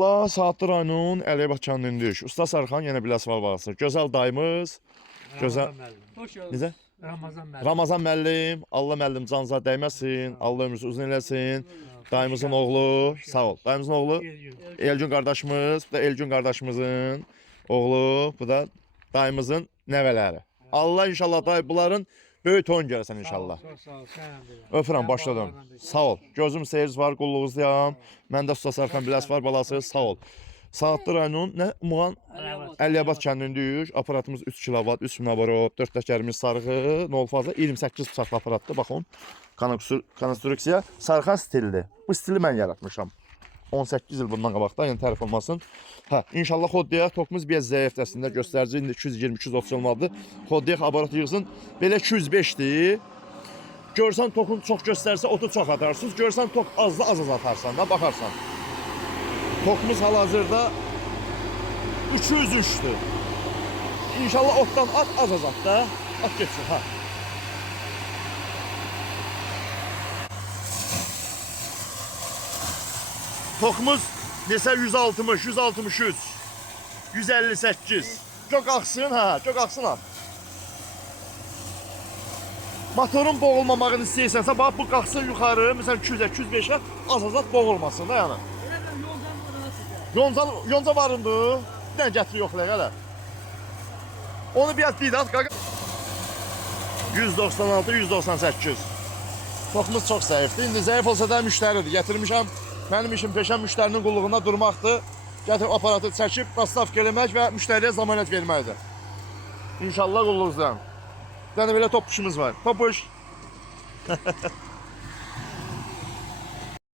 Allah Saatlı rayonun Əliyabad kəndindəyik. Usta Sarxan yenə Biləsuvar bağısı. Gözəl dayımız. Gözəl. Hoş geldiniz. Necə? Ramazan müəllim. Ramazan müəllim. Allah müəllim canınıza dəyməsin. Allah ömrünüzü uzun eləsin. Dayımızın oğlu. Sağ ol. Dayımızın oğlu. Elgün qardaşımız. Bu da Elgün qardaşımızın oğlu. Bu da dayımızın nəvələri. Allah inşallah dayı bunların böyük toyun görəsən inşallah. Çok sağ ol. Öpürəm başladım. Sağ ol. Gözüm seyirci var, qulluğuzdayam. Mən də Usta Sarxan Biləsuvar balası. Sağ ol. Saatlı rayonun nə Muğan Əliyabad kəndindəyik. Aparatımız 3 kilovat, 3 nabarot, 4 təkərimiz sarğı, nol fazla 28 bıçaqlı aparatdır. Baxın. Konstruksiya Sarxan stilli. Bu stili mən yaratmışam. 18 il bundan qabaqda, yəni tərif olmasın. Hə, inşallah xoddiyaq tokumuz bir zəif dəstəsində göstərici indi 220-200 opsiyonlardır. Xoddiyaq aparat yığsın. Belə 205-dir. Görsən tokun çox göstərsə otu çox atarsınız. Görsən tok az atarsan da baxarsan. Tokumuz hal-hazırda 203'dür. İnşallah otdan at az at da. At geçsin ha. Tokumuz nesə 160, 163, 158. Çok aksın ha, çok aksın ha. Motorun boğulmamağını istəyirsənsə, bax bu qalxsın yuxarı, məsələn 200-ə, 205-ə az boğulmasın da yəni. Yonca varındı. Bir dənə gətir yoxlayaq hələ. Onu biraz bir at qaqa. 196, 198. Tokumuz çox zəifdir. İndi zəif olsa da müştəridir. Gətirmişəm. Mənim işim peşəm müştərinin qulluğunda durmaqdır. Gətirib aparatı çəkib, rastavka eləmək və müştəriyə zəmanət verməkdir. İnşallah qulluğunuzdan. Bir dənə belə top quşumuz var. Topuş.